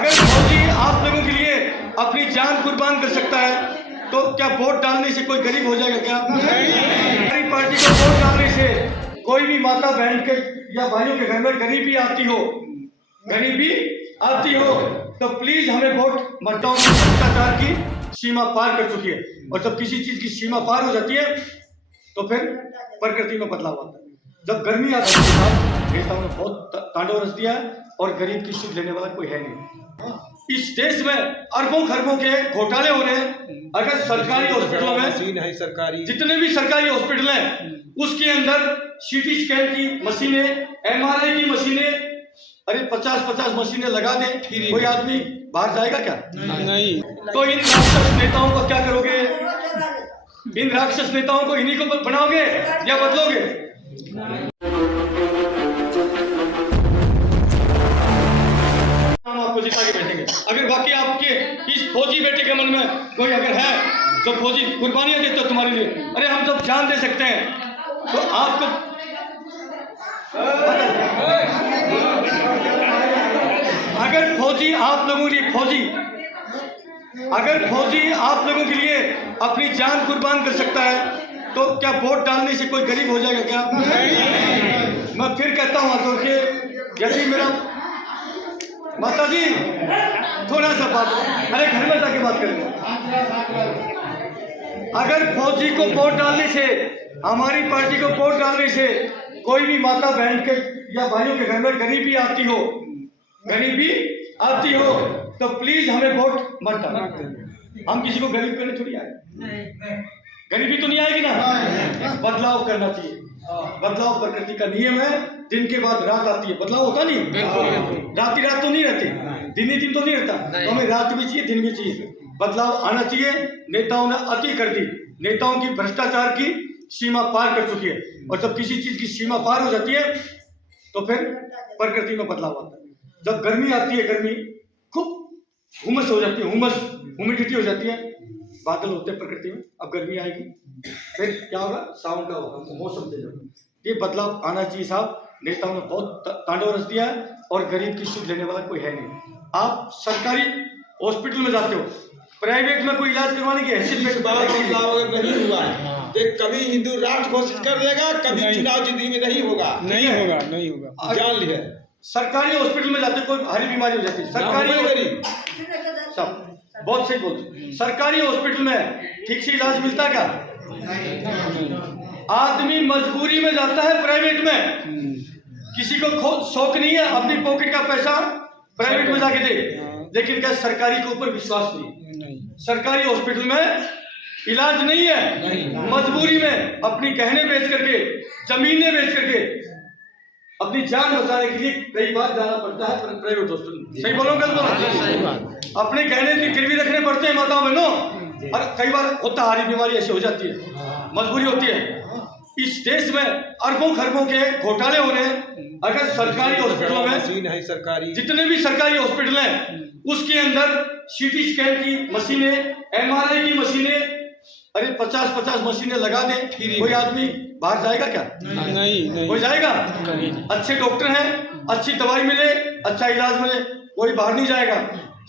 अगर मोदी आप लोगों के लिए अपनी जान कुर्बान कर सकता है तो क्या वोट डालने से कोई गरीब हो जाएगा क्या? हमारी पार्टी को वोट डालने से कोई भी माता बहन के या भाइयों के घर में गरीबी आती हो तो प्लीज हमें वोट मत दो। भ्रष्टाचार की सीमा पार कर चुकी है और जब किसी चीज की सीमा पार हो जाती है तो फिर प्रकृति में बदलाव आता है। जब गर्मी आती है नेताओं ने बहुत तांडव रच दिया है और गरीब की सुध लेने वाला कोई है नहीं। इस देश में अरबों खरबों के घोटाले हो रहे हैं। अगर सरकारी हॉस्पिटलों में जितने भी सरकारी हॉस्पिटल हैं उसके अंदर सीटी स्कैन की मशीनें, MRI की मशीनें, अरे 50-50 मशीनें लगा दें, कोई आदमी बाहर जाएगा क्या? नहीं। तो इन राक्षस नेताओं को क्या करोगे? इन राक्षस नेताओं को इन्हीं को बनाओगे या बदलोगे? हम आपको जिता के बैठेंगे। अगर बाकी आपके इस फौजी बेटे के मन में कोई अगर है जो फौजी कुर्बानियां देते हो तुम्हारे लिए, अरे हम जब जान दे सकते हैं तो आपको अगर फौजी आप लोगों के लिए अपनी जान कुर्बान कर सकता है तो क्या वोट डालने से कोई गरीब हो जाएगा क्या? मैं फिर कहता हूँ तो कि यदि मेरा माता जी थोड़ा सा बात, अरे घर में जाके बात करेंगे। अगर फौजी को वोट डालने से, हमारी पार्टी को वोट डालने से कोई भी माता बहन के या भाइयों के घर में गरीबी आती हो तो प्लीज हमें वोट मत डालना। हम किसी को गरीब करने थोड़ी आए, गरीबी तो नहीं आएगी ना। बदलाव करना चाहिए। बदलाव प्रकृति का नियम है। दिन के बाद रात आती है, बदलाव होता नहीं। रात ही रात तो नहीं रहती, दिन ही दिन तो नहीं रहता। तो हमें रात भी चाहिए, दिन भी चाहिए। बदलाव आना चाहिए। नेताओं ने अति कर दी। नेताओं की भ्रष्टाचार की सीमा पार कर चुकी है और जब किसी चीज की सीमा पार हो जाती है तो फिर प्रकृति में बदलाव आता है। जब गर्मी आती है, गर्मी खूब हुमस हो जाती है, ह्यूमिडिटी हो जाती है, बादल होते हैं प्रकृति में। अब गर्मी आएगी, फिर क्या होगा? सावन का होगा, मौसम चेंज होगा। ये बदलाव आना चाहिए साहब। नेताओं ने बहुत तांडव रच दिया है और गरीब की सुध लेने वाला कोई है नहीं। आप सरकारी हॉस्पिटल में जाते हो, प्राइवेट में कोई इलाज करवाने की हैसियत में बदलाव अगर नहीं हुआ तो कभी हिंदू राष्ट्र घोषित कर देगा, कभी चुनाव जिंदगी में नहीं होगा। जान लिया। सरकारी हॉस्पिटल में जाते कोई भारी बीमारी हो जाती है, सरकारी सब बहुत सही बोलते। सरकारी हॉस्पिटल में ठीक से इलाज मिलता क्या? आदमी मजबूरी में जाता है प्राइवेट में। किसी को शौक नहीं है अपनी पॉकेट का पैसा प्राइवेट में जाके दे, लेकिन क्या सरकारी के ऊपर विश्वास नहीं। सरकारी हॉस्पिटल में इलाज नहीं है, मजबूरी में अपनी गहने बेच करके, जमीनें बेच करके अपनी जान बचाने के लिए कई बार जाना पड़ता है प्राइवेट हॉस्पिटल। सही बोलो गलत बोलो? सही बात। अपने गहने गिरवी रखने पड़ते हैं माताओं बहनों, और कई बार होता हारी बीमारी ऐसी हो जाती है, मजबूरी होती है। इस देश में अरबों खरबों के घोटाले हो रहे हैं। अगर सरकारी हॉस्पिटलों में जितने भी सरकारी हॉस्पिटल हैं उसके अंदर सीटी स्कैन की मशीनें, MRI की मशीनें, अरे 50-50 मशीनें लगा दें, कोई आदमी बाहर जाएगा क्या? नहीं। कोई जाएगा? अच्छे डॉक्टर हैं, अच्छी दवाई मिले, अच्छा इलाज मिले, कोई बाहर नहीं जाएगा।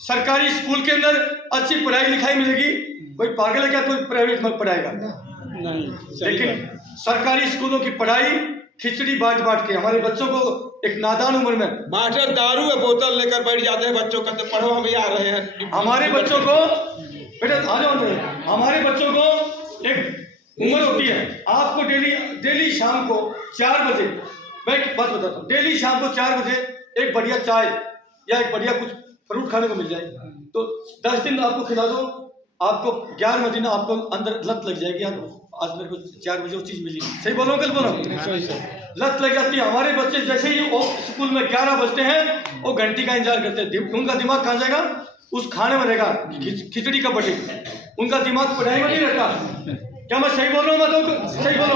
सरकारी स्कूल के अंदर अच्छी पढ़ाई लिखाई मिलेगी, कोई पागल है क्या कोई प्राइवेट में पढ़ाएगा? नहीं। लेकिन सरकारी स्कूलों की पढ़ाई खिचड़ी बांट के हमारे बच्चों को एक नादान उम्र में मास्टर दारू है बोतल लेकर बैठ जाते हैं बच्चों का, पढ़ो हम आ रहे हैं। हमारे बच्चों को बेटा आ जाओ, हमारे बच्चों को एक उम्र होती है। आपको डेली शाम को 4 बजे, मैं एक बात बताता हूँ, डेली शाम को 4 बजे एक बढ़िया चाय या एक बढ़िया कुछ फ्रूट खाने को मिल जाए तो 10 दिन आपको खिला दो, आपको 11वें दिन आपको अंदर लत लग जाएगी। यार आज मेरे को 4 बजे वो चीज मिली। सही बोलो कल बोलो? लत लग जाती है। हमारे बच्चे जैसे ही स्कूल में 11 बजते हैं वो घंटी का इंतजार करते हैं। उनका दिमाग कहाँ जाएगा? उस खाने में रहेगा, खिचड़ी का बटे। उनका दिमाग पढ़ाई में नहीं रहता। क्या मैं सही बोल रहा हूँ? सही बोलो।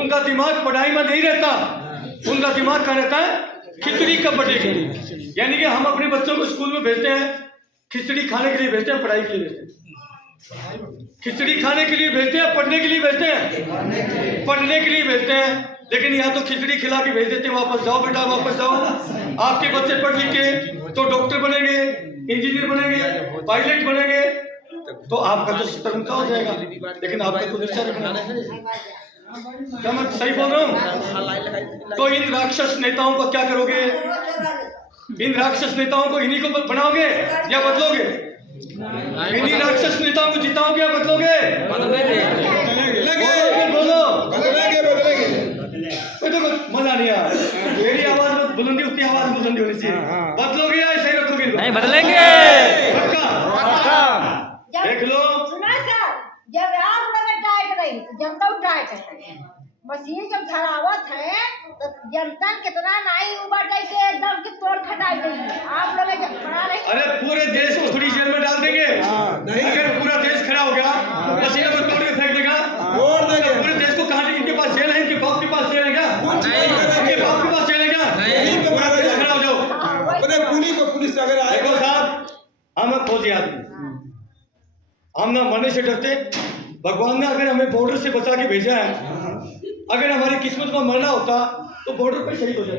उनका दिमाग पढ़ाई में नहीं रहता, उनका दिमाग कहाँ रहता है? खिचड़ी का बटे। यानी कि हम अपने बच्चों को स्कूल में भेजते हैं, खिचड़ी खाने के लिए भेजते हैं, पढ़ाई के लिए भेजते हैं। खिचड़ी खाने के लिए भेजते हैं, पढ़ने के लिए भेजते हैं, पढ़ने के लिए भेजते हैं। लेकिन यहाँ तो खिचड़ी खिला के भेज देते हैं, वापस जाओ बेटा वापस जाओ। आपके बच्चे पढ़ लिख के तो डॉक्टर बनेंगे, इंजीनियर बनेंगे, पायलट बनेंगे, तो आपका तो स्तर ऊंचा हो जाएगा, लेकिन आपका तो नीचा रखना है। क्या मैं सही बोल रहा हूँ? तो इन राक्षस नेताओं को क्या करोगे? इन राक्षस नेताओं को इन्हीं को बनाओगे या बदलोगे? इन्हीं राक्षस नेताओं को जिताओगे या बदलोगे? बोलो। देखो मजा नहीं आया, मेरी आवाज में बुलंदी, उतनी आवाज बुलंदी होनी चाहिए। बदलोगे या ऐसे ही रखोगे? नहीं बदलेंगे। देख लो, सुना सर, जब आप लोग टाइट रही जनता टाइट है, मशीन जब धरावत है तो जनता कितना नहीं उबर के एकदम के तोड़ खटाई गई है। आप लोग जब खड़ा रहे, अरे पूरे देश को थोड़ी जेल में डाल देंगे। अगर पूरा देश खड़ा हो गया, मशीन को तोड़ के फेंक देगा, पूरे देश को कहां? इनके पास जेल है, इनके बाप के पास जेल है क्या? इनके बाप के पास जेल है क्या? पूरा देश खड़ा हो जाओ। पुलिस अगर आए देखो साहब, हम फौजी आदमी, हम ना मरने से डरते। भगवान ने अगर हमें बॉर्डर से बचा के भेजा है, अगर हमारी किस्मत में मरना होता तो बॉर्डर पर शहीद हो जाए।